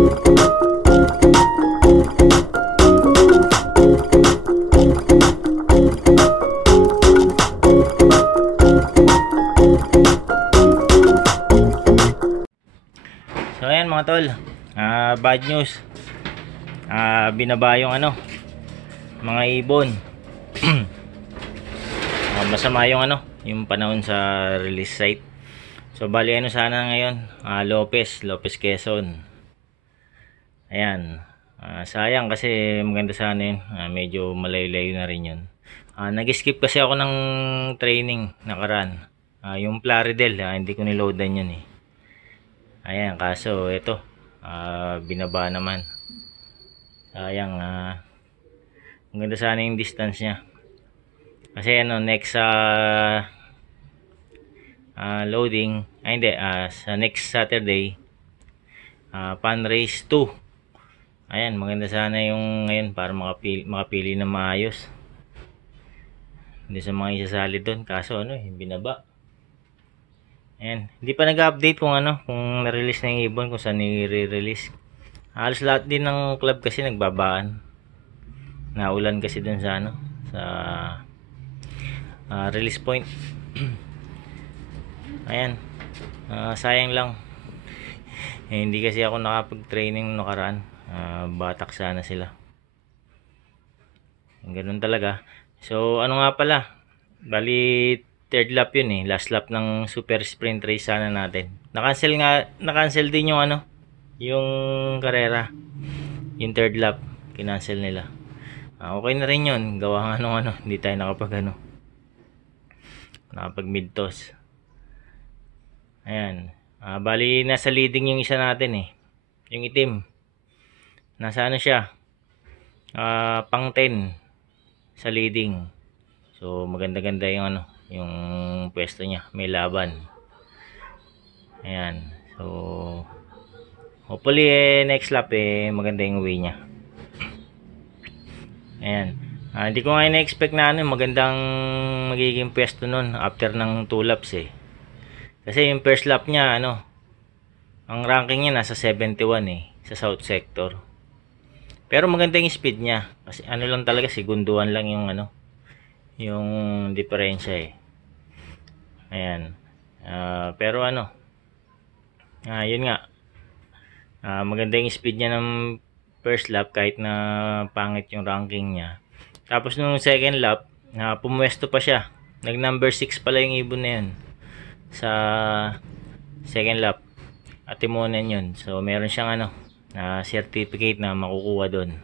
So ayan mga tol, bad news. Binaba yung mga ibon. Masama yung yung panahon sa release site. So bali sana ngayon, Lopez Quezon. Ayan. Sayang kasi maganda sana yun. Medyo malayo-layo na rin yun. Nag-skip kasi ako ng training nakaraan. Yung Plaridel, hindi ko niloadan yun eh. Ayan, kaso ito, binaba naman. Sayang, maganda sana yung distance niya. Kasi next loading, hindi, sa next Saturday, pan race 2. Ayan, maganda sana yung ngayon para makapili na maayos. Hindi sa mga isasali doon, kaso binaba. Ayan, hindi pa nag-update kung kung na-release na yung ibon, kung saan i-release. Halos lahat din ng club kasi nagbabaan. Naulan kasi dun sa sa release point. Ayan, sayang lang. Hindi kasi ako nakapag-training nakaraan. Batak sana sila. Ganun talaga. So ano nga pala, bali third lap yun eh, last lap ng super sprint race sana natin. Na-cancel din yung yung karera, yung third lap kinancel nila. Okay na rin yun, gawa nga hindi tayo nakapag mid toss. Ayan, bali nasa leading yung isa natin eh, yung itim. Nasa siya, pang 10 sa leading. So maganda-ganda yung yung pwesto niya, may laban. Ayan, so hopefully next lap maganda yung way niya. Ayan, hindi ko nga na-expect na magandang magiging pwesto nun after ng 2 laps eh. Kasi yung first lap niya ang ranking niya nasa 71 eh, sa south sector. Pero maganda yung speed niya, kasi lang talaga, segunduhan lang yung yung diferensya eh. Ayan, pero yun nga, maganda yung speed niya ng first lap kahit na pangit yung ranking niya. Tapos nung second lap, pumwesto pa siya, nag number 6 pala yung ibon na yun sa second lap, at timonan yun. So meron siyang certificate na makukuha doon.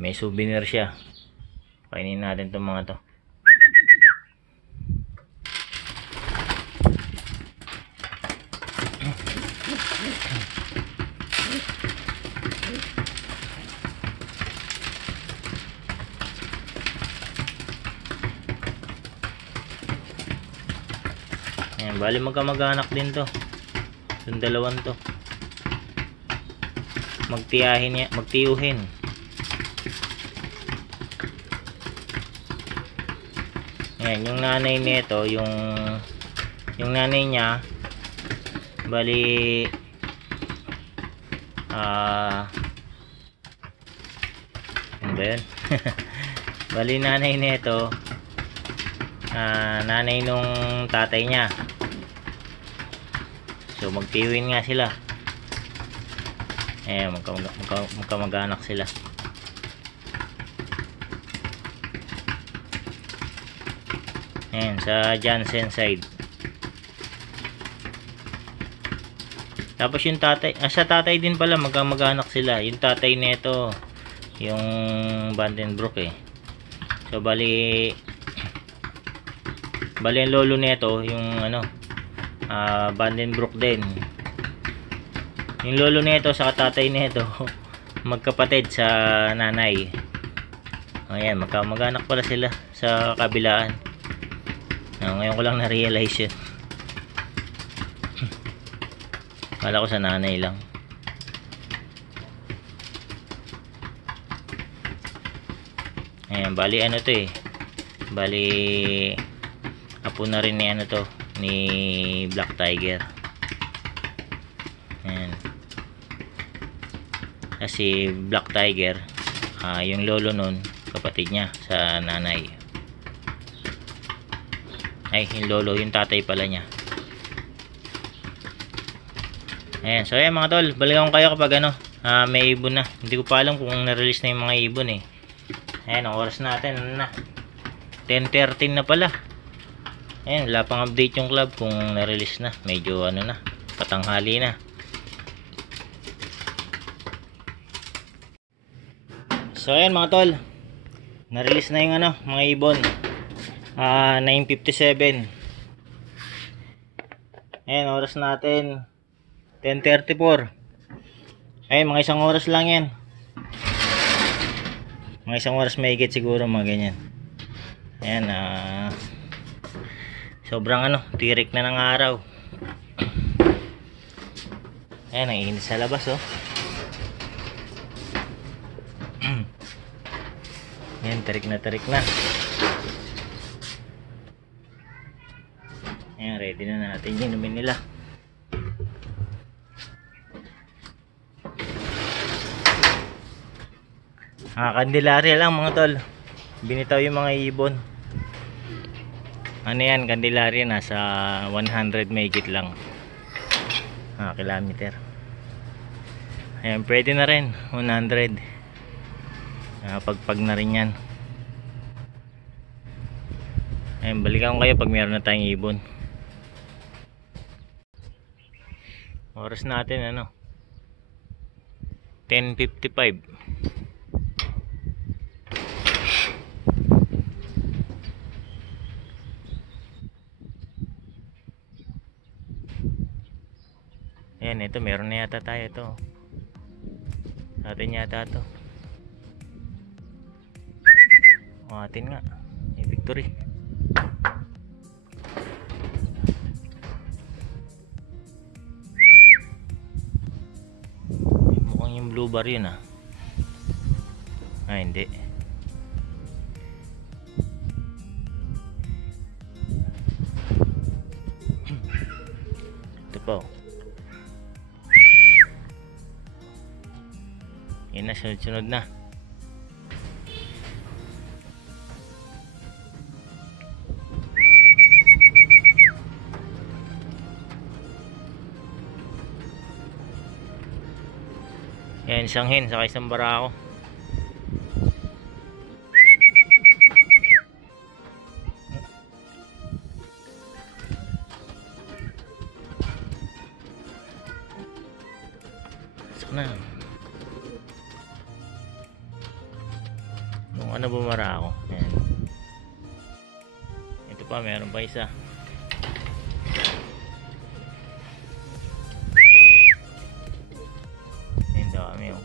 May souvenir siya. Kainin natin itong mga to. Ayan, bali magkamag-anak din to, yung dalawan to. Magtiyuhin. Ayan, yung nanay nito, yung nanay niya, bali ano ba yun? Bali nanay nito, nanay nung tatay niya. So magtiwin nga sila. Ayan, magkamag-anak sila. Ayan, sa Jansen side. Tapos yung tatay, sa tatay din pala magkamag-anak sila. Yung tatay nito, yung Vandenbroek eh. So bali ang lolo nito, yung Vandenbroek din. Yung lolo nito sa tatay nito magkapatid sa nanay. Ayan, magkamag-anak pala sila sa kabilaan. Ngayon ko lang na-realize yun. Kala ko sa nanay lang. Ayan, bali to eh. Bali apo na rin ni ni Black Tiger. Ayan. Kasi Black Tiger, yung lolo nun, kapatid niya sa nanay. Ay, yung lolo, yung tatay pala niya. Ayan, so ayan mga tol, balikan ko kayo kapag ano, may ibon na. Hindi ko pa alam kung na-release na yung mga ibon eh. Ayan, ang oras natin, ano na, 10:13 na pala. Ayan, wala pang update yung club kung na-release na. Medyo ano na, patanghali na. So ayan mga tol, na-release na yung ano, mga ibon. 9:57. Ayan, oras natin 10:34. Ayan, mga isang oras lang yan. Mga isang oras mahigit siguro, mga ganyan. Ayan, sobrang ano, tirik na ng araw. Ayan, ang init sa labas oh. Ayan, tirik na tirik na. Ayan, ready na natin yung inumin nila. Kandelaria lang mga tol. Binitaw yung mga ibon. Ano yan, Candelaria, nasa 100 mahigit lang kilometer. Ayan, pwede na rin 100. Pagpag na rin yan. Ayan, balikan ko kayo pag meron na tayong ibon. Oras natin ano, 10:55. Ayan, ito meron na yata tayo ito. Sa atin yata ito. O, atin nga. May victory. Mukhang yung blue bar yun hindi. Ito pa oh. Yan na, sunod-sunod na. Yan, isang hen saka isang barako. Na nung ano bumara ako. Ayan. Ito pa, meron pa isa. Ayan, dami oh.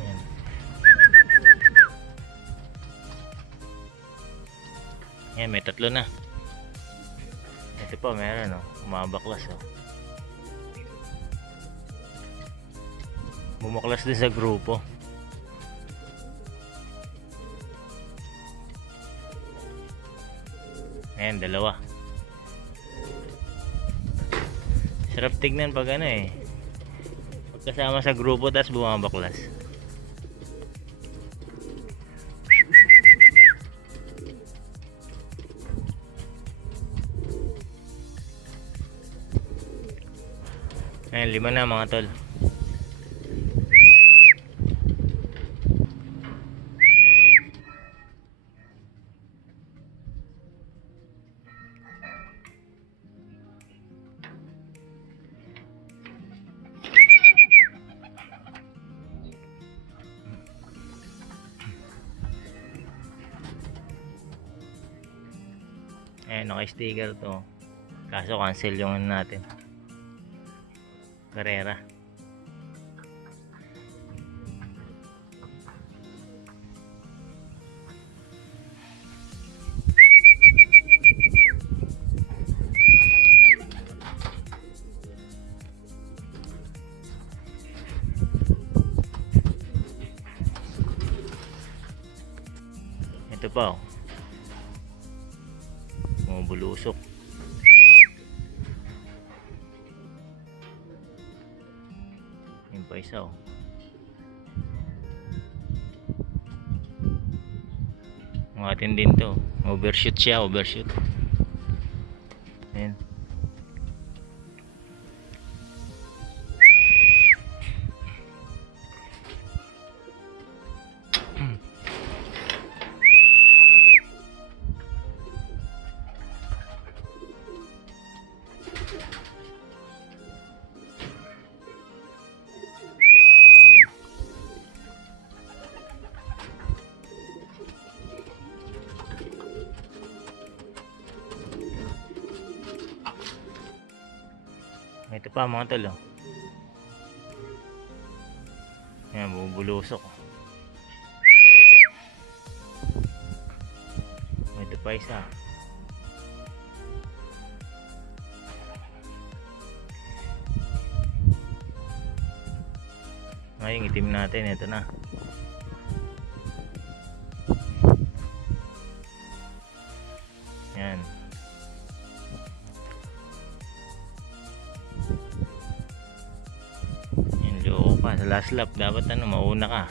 Ayan. Ayan, may tatlo na. Ito pa, meron oh, umabaklas oh. Bumaklas din sa grupo. Ayan, dalawa. Sarap tignan pag ano eh, pagkasama sa grupo tas bumabaklas. Ayan, 5 na mga tol. Ayan, naka-sticker to. Kaso cancel yung ano natin, Carrera. Ito pa oh. bulusok. Yun pa isa oh. Ngatin din to. Overshoot siya, overshoot. Ayan. Ito pa mga tol oh. Ayan, bubulusok. Ito pa isa. Ngayon itim natin, ito na. Ayan. Sa last lap dapat mauna ka.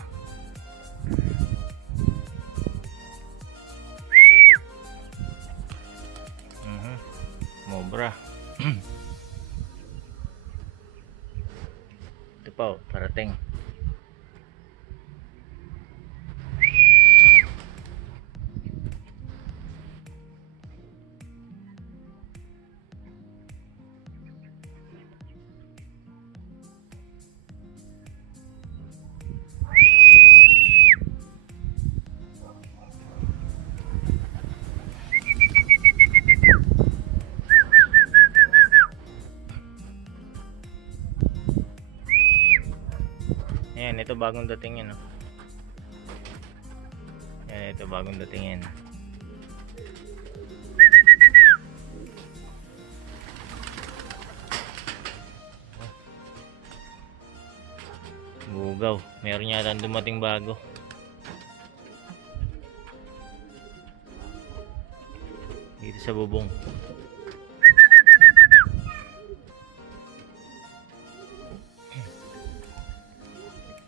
Mobra. Ito pa oh, parating. Ayan, ito bagong dating yan oh. Ayan, ito bagong dating yan. Bugaw, meron yata dumating bago. Dito sa bubong.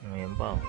Ayan pa oh.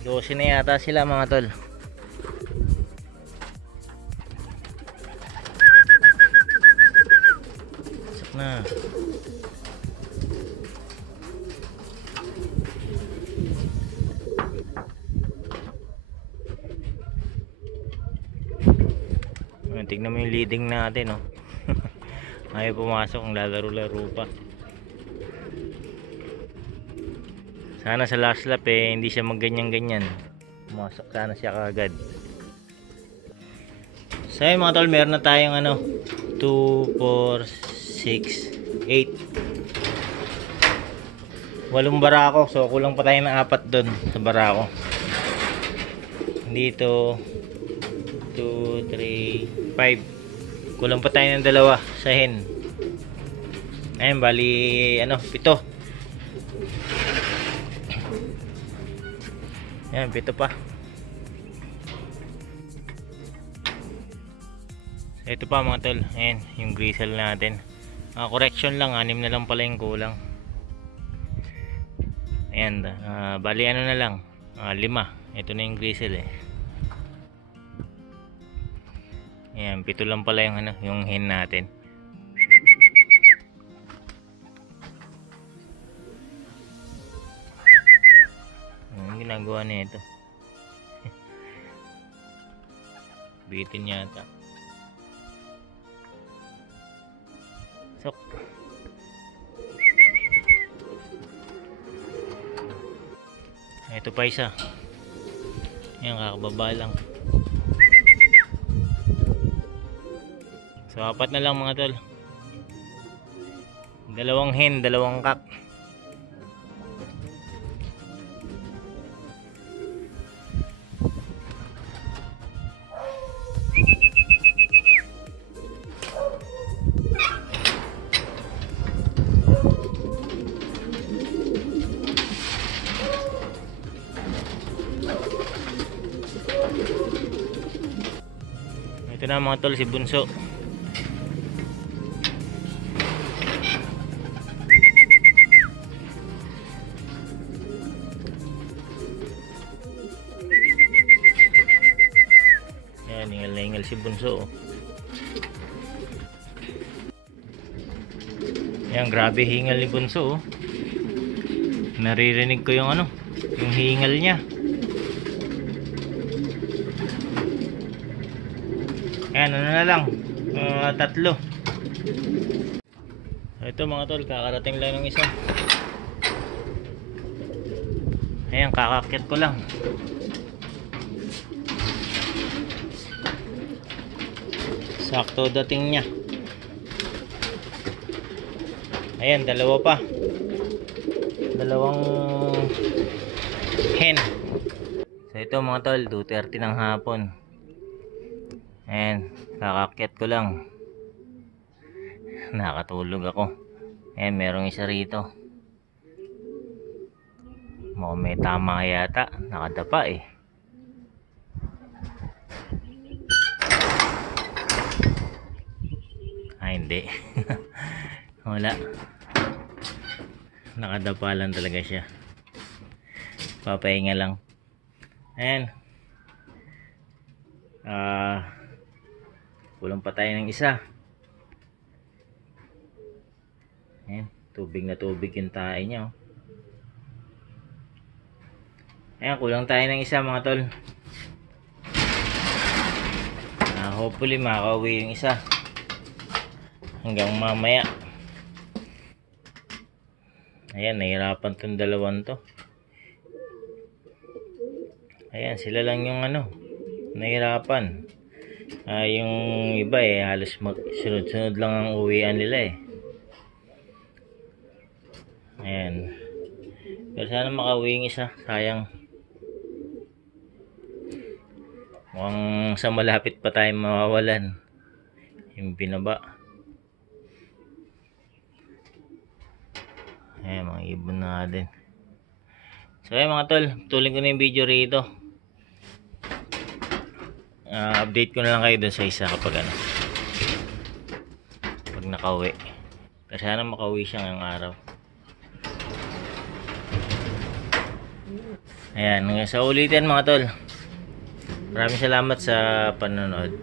Dosi na yata sila mga tol. Sak na. Tignan mo yung leading natin oh. Ayaw pumasok, ang lalaro-laro pa. Sana sa last lap hindi siya magganyan-ganyan. Pumasok sana siya kagad. So yun mga tol, meron na tayong 2, 4, 6, 8 8 barako. So kulang pa tayo ng 4 doon sa barako. Dito 2, 3, 5. Kulang pa tayo ng 2 sa hen. Ayun, bali 7. Ayan, 7 pa. Ito pa mga tol. Ayan, yung gristle natin. Correction lang, 6 na lang pala yung kulang. Ayan, bali na lang. 5. Ito na yung gristle Ayan, 7 lang pala yung yung hen natin. ginagawa niya ito. Bitin yata. Sok. Ito pa isa. Yan, kakababa lang. So, 4 na lang mga tol. 2 hen, 2 kak. Ito na mga tol, si Bunso. Yan, hingal na hingal si Bunso. Yan, grabe hingal ni Bunso. Naririnig ko yung yung hingal niya. Ayan, na lang, 3. Ito mga tol, kakarating lang ng isa. Ayan, kakakyat ko lang. Sakto dating niya. Ayan, 2 pa. 2 hen. So ito mga tol, 2:30 ng hapon. Ayan, kakakyat ko lang. Nakatulog ako. Ayan, merong isa rito. Mukhang may tama yata. Nakadapa eh. Ay, hindi. Wala. Nakadapa lang talaga siya. Papahinga lang. Ayan. Kulang pa tayo ng isa. Ayan, tubig na tubig yung tae niya. Oh. Ayan, kulang tayo ng isa mga tol. Hopefully makauwi yung isa. Hanggang mamaya. Ayan, nahirapan tong 2 to. Ayan, sila lang yung nahirapan. Yung iba halos sunod-sunod lang ang uwian nila eh. Ayan. Pero sana makauwi yung isa, sayang. Mukhang sa malapit pa tayo mawawalan. Yung binaba. Ayan, mga ibon na din. So ayan mga tol, tuloy ko na yung video rito. Update ko na lang kayo dun sa isa kapag pag nakauwi. Kasi sana makauwi siya ngayong araw. Ayan, hanggang sa ulitin mga tol. Maraming salamat sa panonood.